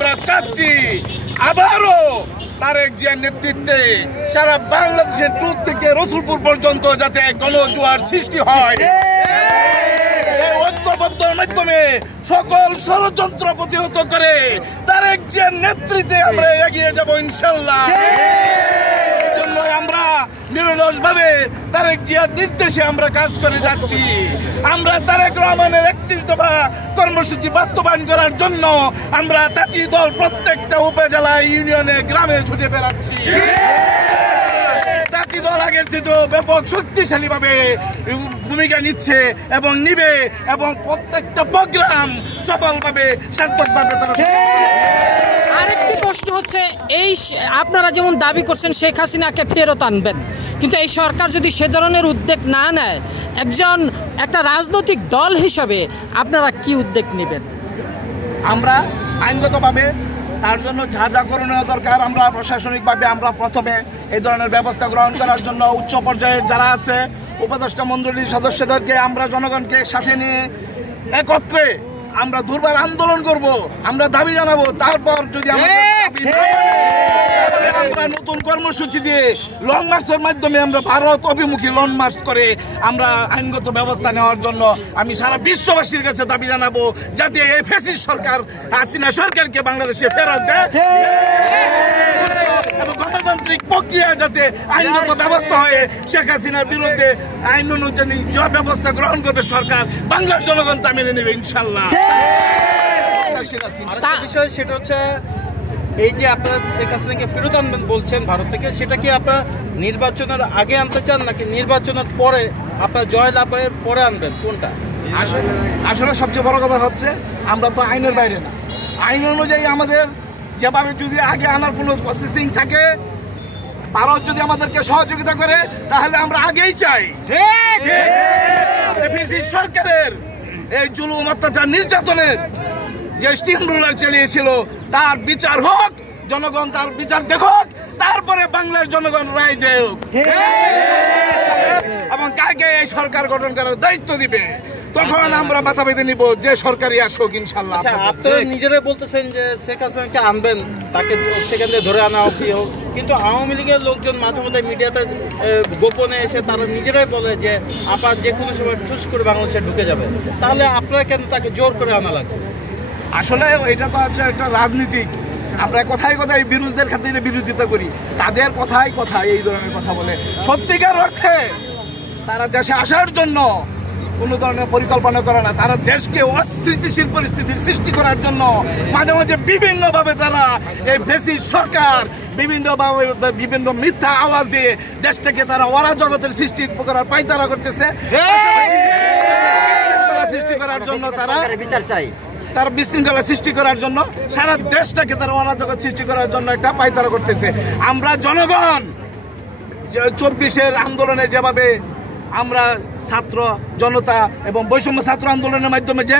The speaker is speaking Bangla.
আমরা চাচ্ছি আবারও তারেক জিয়ার নেতৃত্বে সারা বাংলাদেশের টুক থেকে রসুলপুর পর্যন্ত যাতে গণজোয়ার সৃষ্টি হয়। ঐক্যবদ্ধের মাধ্যমে সকল ষড়যন্ত্র প্রতিহত করে তারেক জিয়ার নেতৃত্বে আমরা এগিয়ে যাব ইনশাল্লাহ। আমরা নিরলসভাবে তারেক জিয়ার নির্দেশে আমরা কাজ করে যাচ্ছি। আমরা তারেক রহমানের ৩১ দফা কর্মসূচি বাস্তবায়ন করার জন্য আমরা তাঁতি দল প্রত্যেকটা উপজেলা ইউনিয়নে গ্রামে ছুটে বেড়াচ্ছি। তাঁতি দল আগের চেয়েও ব্যাপক শক্তিশালী ভাবে ভূমিকা নিচ্ছে এবং নিবে এবং প্রত্যেকটা প্রোগ্রাম সফলভাবে সার্থকভাবে। আরেকটি প্রশ্ন হচ্ছে, এই আপনারা যেমন দাবি করছেন শেখ হাসিনাকে ফেরত আনবেন, কিন্তু এই সরকার যদি সে ধরনের উদ্যোগ না নেয়, একটা রাজনৈতিক দল হিসাবে আপনারা কি উদ্যোগ নেবেন? আমরা আইনগতভাবে তার জন্য যা যা করণীয় দরকার আমরা প্রশাসনিকভাবে আমরা প্রথমে এই ধরনের ব্যবস্থা গ্রহণ করার জন্য উচ্চ পর্যায়ের যারা আছে উপদেষ্টা মণ্ডলীর সদস্যদেরকে আমরা জনগণকে সাথে নিয়ে একত্রে আমরা দুর্বার আন্দোলন করব, আমরা দাবি জানাবো। তারপর যদি আমরা নতুন কর্মসূচি দিয়ে লং মার্চের মাধ্যমে আমরা ভারত অভিমুখী লং মার্চ করে আমরা আইনগত ব্যবস্থা নেওয়ার জন্য আমি সারা বিশ্ববাসীর কাছে দাবি জানাবো, যাতে এই ফ্যাসিস্ট সরকার হাসিনা সরকারকে বাংলাদেশে ফেরত দেয় এবং গণতান্ত্রিক প্রক্রিয়া যাতে আইনগত ব্যবস্থা হয়ে শেখ হাসিনার বিরুদ্ধে আইন অনুযায়ী যে ব্যবস্থা গ্রহণ করবে সরকার, বাংলার জনগণ তা মেনে নেবে ইনশাল্লাহ। বিষয় সেটা হচ্ছে এই যে আপনারা শেখ হাসিনাকে ফেরত আনবেন বলছেন ভারত থেকে, সেটা কি আপনারা নির্বাচনের আগে আনতে চান নাকি নির্বাচনের পরে আপনারা জয় লাভের পরে আনবেন, কোনটা? আসলে সবচেয়ে বড় কথা হচ্ছে আমরা তো আইনের বাইরে না। আইন অনুযায়ী আমাদের যেভাবে যদি আগে আনার কোনো প্রসেসিং থাকে, ভারত যদি আমাদেরকে সহযোগিতা করে তাহলে আমরা আগেই চাই। সরকারের এই জুলুম অত্যাচার নির্যাতনের যে স্টিম রুলার চালিয়েছিল তার বিচার হোক, জনগণ তার বিচার দেখুক, তারপরে বাংলার জনগণ রায় দেখ এবং কাকে এই সরকার গঠন করার দায়িত্ব দিবে, তখন আমরা মাথা বেঁধে নিব যে সরকারই আসুক ইনশাল্লাহ। আপনারা নিজেরাই বলতেছেন যে শেখ হাসিনাকে আনবেন, তাকে সেখান থেকে ধরে আনা হোক, কিন্তু আওয়ামী লীগের লোকজন মাঝে মধ্যে মিডিয়াতে গোপনে এসে তারা নিজেরাই বলে যে আপনার যে কোনো সময় ঠুস করে বাংলাদেশে ঢুকে যাবে, তাহলে আপনারা কেন তাকে জোর করে আনা লাগবে? আসলে এটা তো হচ্ছে একটা রাজনীতিক, আমরা কথায় কথায় বিরোধীদের খাতিরে বিরোধিতা করি, তাদের কথায় কথায় এই ধরনের কথা বলে। সত্যিকার অর্থে তারা দেশে আসার জন্য কোনো ধরনের পরিকল্পনা করে না, তারা দেশকে অস্থিতিশীল পরিস্থিতির সৃষ্টি করার জন্য মাঝে মাঝে বিভিন্নভাবে তারা এই ফ্যাসিস্ট সরকার বিভিন্নভাবে বিভিন্ন মিথ্যা আওয়াজ দিয়ে দেশটাকে তারা অরাজকতার সৃষ্টি করার পায়তারা করতেছে। সৃষ্টি করার জন্য তারা বিচার চাই, তার বিশৃঙ্খলা সৃষ্টি করার জন্য সারা দেশটাকে তারা অরাজকতা সৃষ্টি করার জন্য একটা পায়তারা করতেছে। আমরা জনগণ 24-এর আন্দোলনে যেভাবে আমরা ছাত্র জনতা এবং বৈষম্য ছাত্র আন্দোলনের মাধ্যমে যে